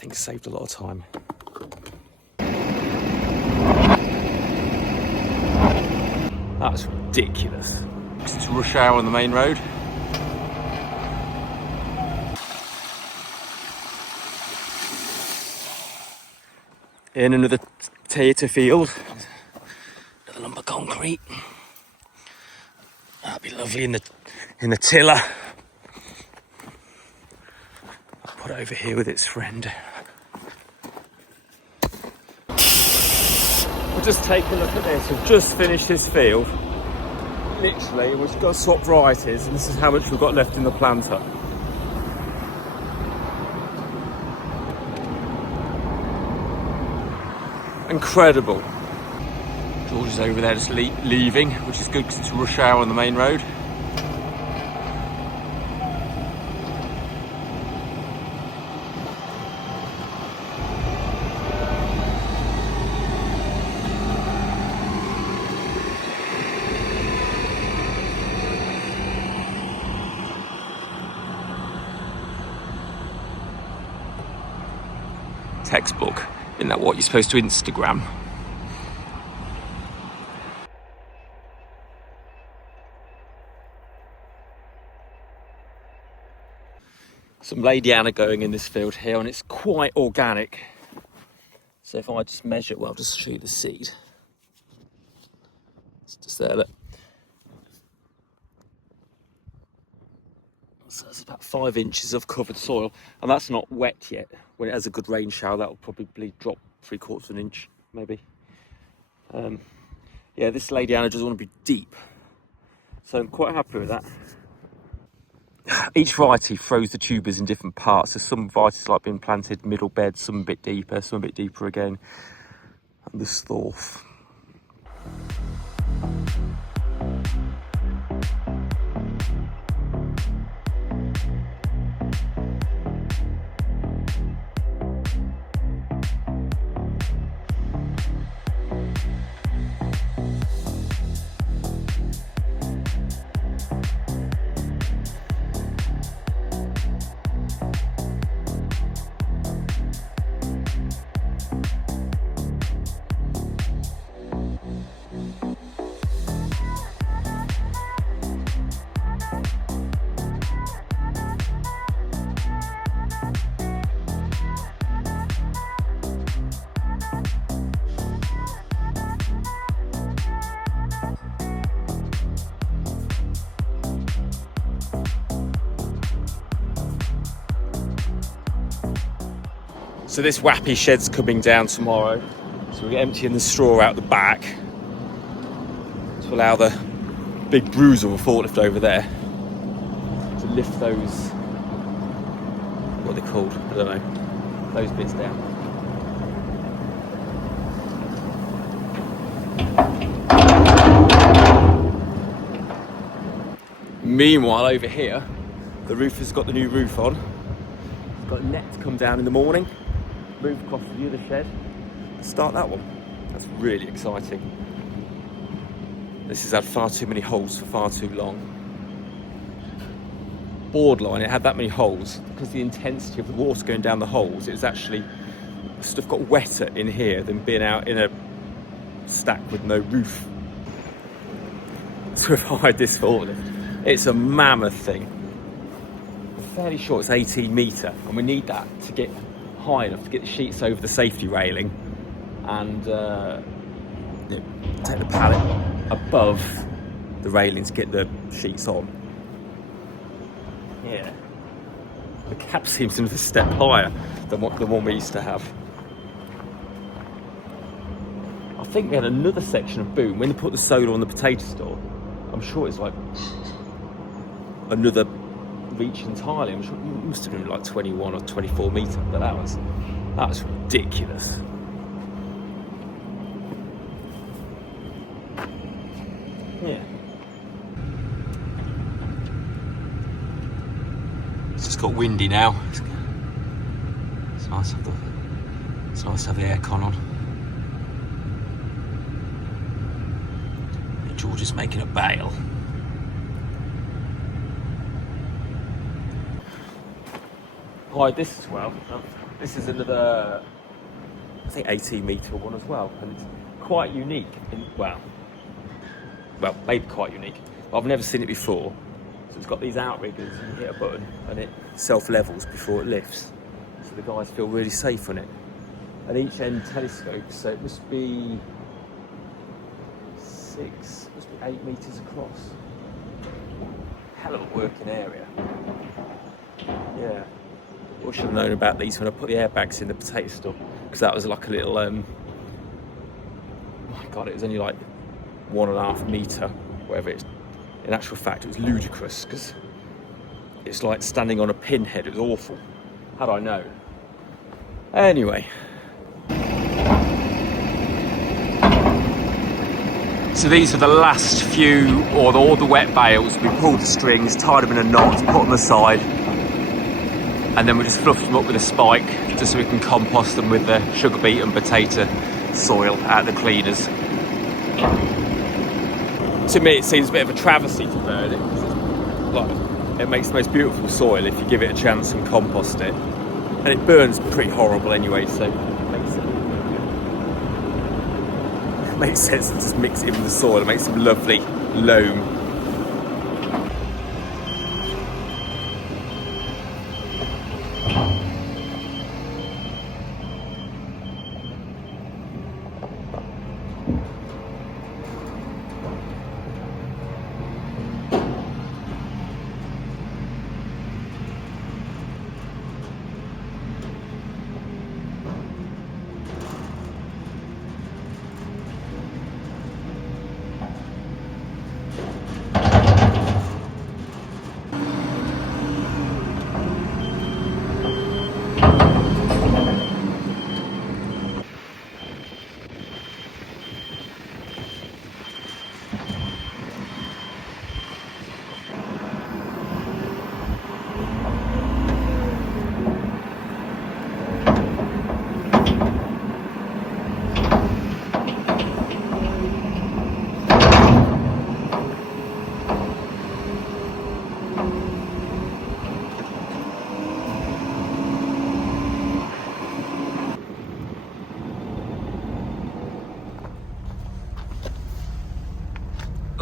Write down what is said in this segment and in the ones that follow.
think saved a lot of time. That's ridiculous. It's rush hour on the main road. In another potato field. Another lump of concrete. That'd be lovely in the tiller. I'll put it over here with its friend. We'll just take a look at this. We've just finished this field. Literally, we've got to swap varieties, and this is how much we've got left in the planter. Incredible. George is over there just leaving, which is good because it's rush hour on the main road. Textbook. Isn't that what you're supposed to Instagram? Some Lady Anna going in this field here, and it's quite organic. So if I just measure, well, I'll just show you the seed. It's just there, look. So that's about 5 inches of covered soil, and that's not wet yet. When it has a good rain shower, that'll probably drop 3/4 of an inch, maybe. Yeah, this Lady Anna doesn't want to be deep, so I'm quite happy with that. Each variety throws the tubers in different parts. So some varieties like being planted middle bed, some a bit deeper, some a bit deeper again. And the Storf. So this wappy shed's coming down tomorrow. So we're emptying the straw out the back to allow the big bruiser of a forklift over there to lift those, what are they called? I don't know. Those bits down. Meanwhile, over here, the roof has got the new roof on. It's got a net to come down in the morning. Move across to the other shed and start that one. That's really exciting. This has had far too many holes for far too long. Borderline, it had that many holes because the intensity of the water going down the holes, it was actually, the stuff got wetter in here than being out in a stack with no roof. So we've hired this forklift. It's a mammoth thing. I'm fairly sure it's 18 metre, and we need that to get high enough to get the sheets over the safety railing and take the pallet above the railing to get the sheets on. Yeah, the cab seems to be a step higher than the one we used to have. I think we had another section of boom when they put the solar on the potato store. I'm sure it's like another reach entirely. I'm sure it must have been like 21 or 24 metre, but that was ridiculous. Yeah. It's just got windy now. It's nice to have the aircon on. George is making a bale. Hired this as well. This is another, I think, 18 metre one as well, and it's quite unique. Well, maybe quite unique. I've never seen it before. So it's got these outriggers, and you hit a button and it self-levels before it lifts. So the guys feel really safe on it. And each end telescopes, so it must be 8 metres across. Hell of a working area. Yeah. I should have known about these when I put the airbags in the potato store, because that was like a little, oh my God, it was only like 1.5 metre, whatever it is. In actual fact, it was ludicrous, because it's like standing on a pinhead. It was awful. Had I known. Anyway. So these are the last few, or all the wet bales. We pulled the strings, tied them in a knot, put them aside, and then we just fluffed them up with a spike, just so we can compost them with the sugar beet and potato soil out of the cleaners. To me, it seems a bit of a travesty to burn it, because it makes the most beautiful soil if you give it a chance and compost it. And it burns pretty horrible anyway, so it makes sense to just mix it in with the soil. It makes some lovely loam.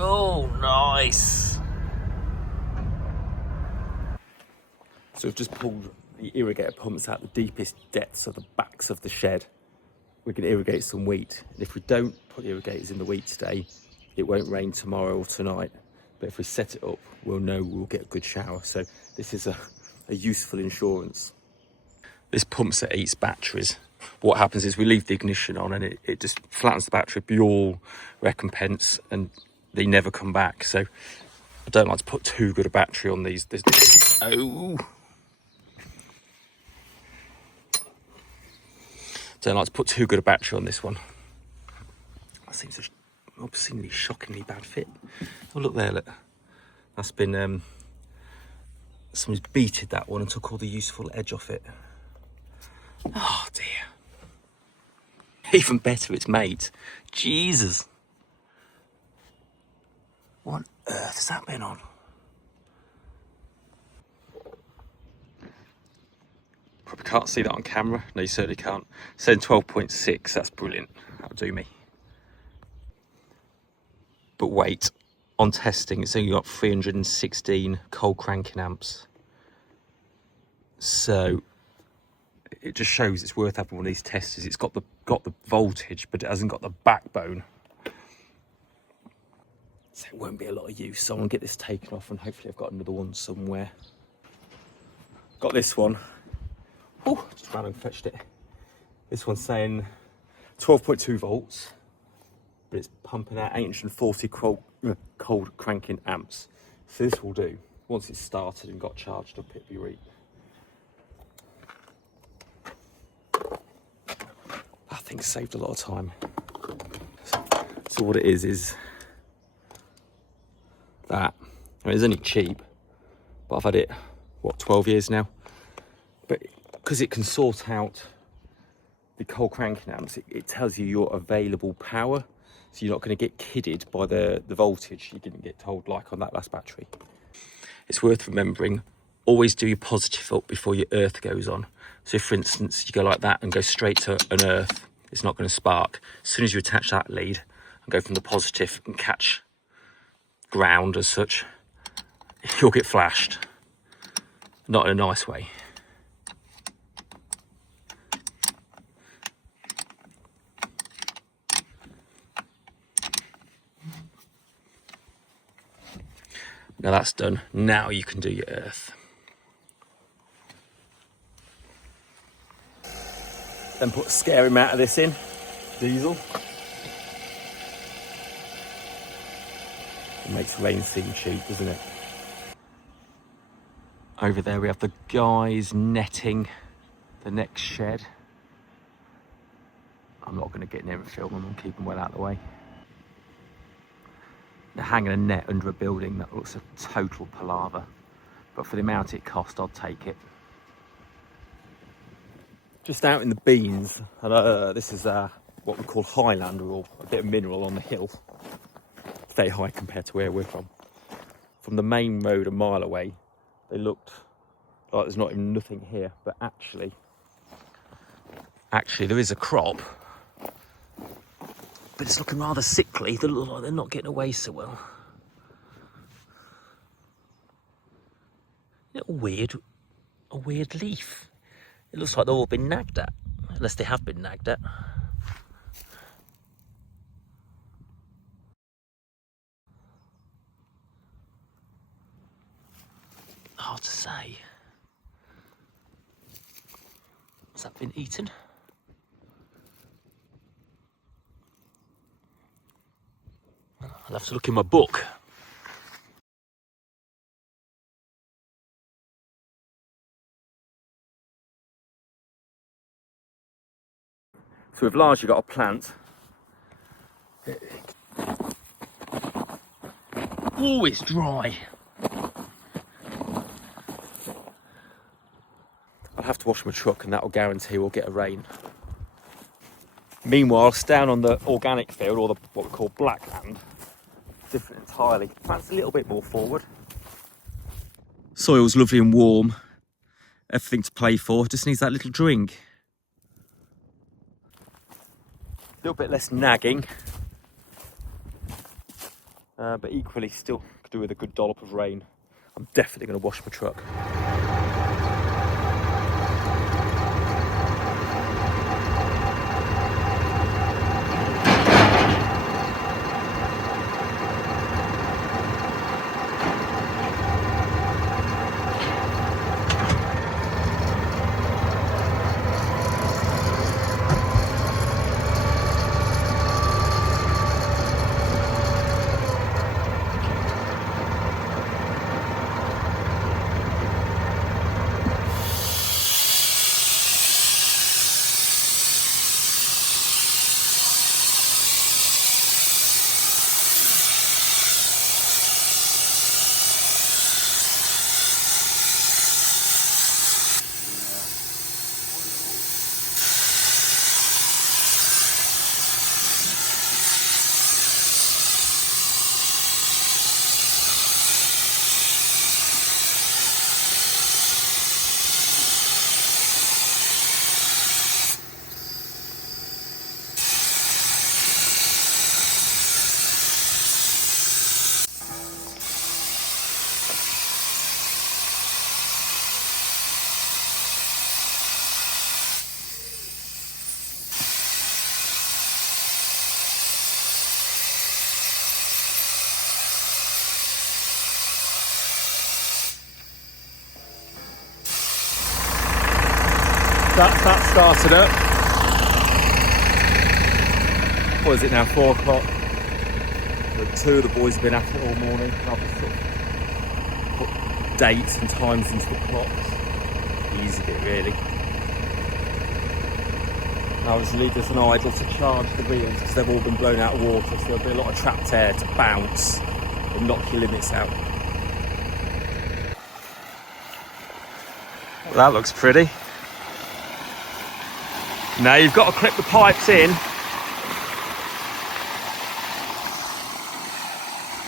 Oh, nice. So we've just pulled the irrigator pumps out the deepest depths of the backs of the shed. We can irrigate some wheat. And if we don't put irrigators in the wheat today, it won't rain tomorrow or tonight. But if we set it up, we'll know we'll get a good shower. So this is a useful insurance. This pump set eats batteries. What happens is we leave the ignition on and it just flattens the battery, be all recompense, and they never come back. So I don't like to put too good a battery on these. Don't like to put too good a battery on this one. That seems an obscenely, shockingly bad fit. Oh, look there, look. That's been, someone's beated that one and took all the useful edge off it. Oh dear. Even better, it's mate. Jesus. What on earth has that been on? Probably can't see that on camera. No, you certainly can't. Saying 12.6, that's brilliant. That'll do me. But wait, on testing, it's only got 316 cold cranking amps. So it just shows it's worth having one of these testers. It's got the voltage, but it hasn't got the backbone. So it won't be a lot of use. So I'm gonna get this taken off, and hopefully I've got another one somewhere. Got this one. Oh, just ran and fetched it. This one's saying 12.2 volts, but it's pumping out 840 cold cranking amps. So this will do. Once it's started and got charged up, it'll be right. That thing saved a lot of time. So what it is that. I mean, it's only cheap, but I've had it, what, 12 years now? But because it can sort out the cold cranking amps, it tells you your available power. So you're not going to get kidded by the voltage you didn't get told, like on that last battery. It's worth remembering, always do your positive up before your earth goes on. So if, for instance, you go like that and go straight to an earth, it's not going to spark. As soon as you attach that lead and go from the positive and catch ground as such, you'll get flashed. Not in a nice way. Now that's done. Now you can do your earth. Then put a scary amount of this in, diesel. It makes rain seem cheap, doesn't it? Over there we have the guys netting the next shed. I'm not going to get near and film them, I'm keeping well out of the way. They're hanging a net under a building that looks a total palaver, but for the amount it cost, I'd take it. Just out in the beans, and this is what we call Highlander, or a bit of mineral on the hill. Very high compared to where we're from. From the main road a mile away, they looked like there's not even nothing here, but actually there is a crop. But it's looking rather sickly. They look like they're not getting away so well. A weird leaf. It looks like they've all been nagged at, unless they have been nagged at. Hard to say. Has that been eaten? I'll have to look in my book. So we've largely got a plant. Oh, it's dry. I'll have to wash my truck and that will guarantee we'll get a rain. Meanwhile, down on the organic field, or what we call black land, different entirely. Plant's a little bit more forward. Soil's lovely and warm. Everything to play for, just needs that little drink. A little bit less nagging. But equally still could do with a good dollop of rain. I'm definitely going to wash my truck. That started up. What is it now, 4 o'clock? The two of the boys have been at it all morning. I've just sort of put dates and times into the clocks. Easy bit really. Now just leave this an idle to charge the wheels because they've all been blown out of water, so there'll be a lot of trapped air to bounce and knock your limits out. Well, that looks pretty. Now you've got to clip the pipes in.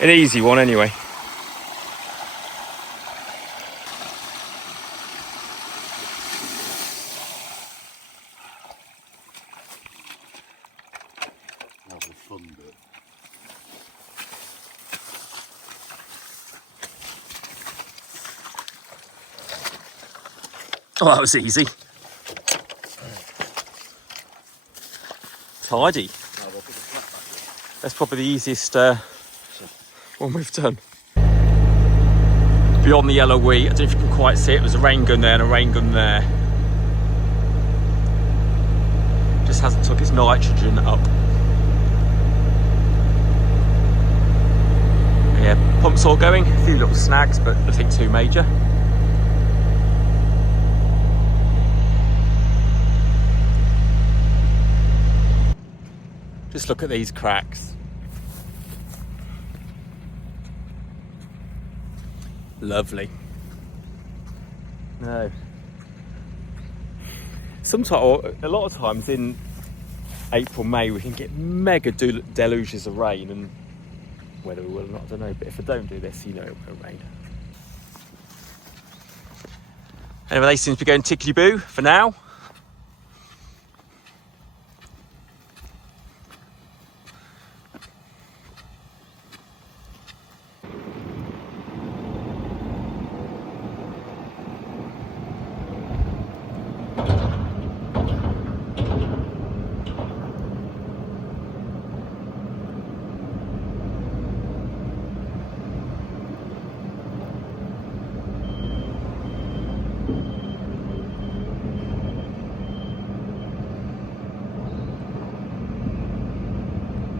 An easy one anyway. Oh, that was easy. Tidy. That's probably the easiest one we've done. Beyond the yellow wheat, I don't know if you can quite see it, there's a rain gun there and a rain gun there. Just hasn't took its nitrogen up. Yeah, pumps all going, a few little snags, but nothing too major. Just look at these cracks. Lovely. No. Sometimes, a lot of times in April, May, we can get mega deluges of rain, and whether we will or not, I don't know, but if I don't do this, you know it won't rain. Anyway, they seem to be going tickety-boo for now.